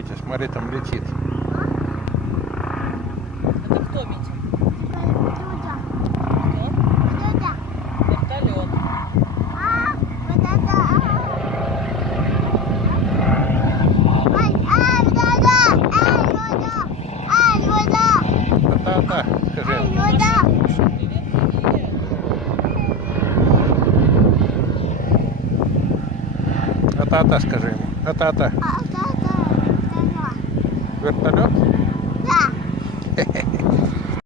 Митя, смотри, там летит. Это кто, Митя? Дудя. Кто? Дудя. Вертолет. Вот это. Ай, Дудя. Дудя. Та-та-та, скажи. Дудя. Привет, привет. А-та-та, скажи ему. А-та-та. Да. Вертолет? Да.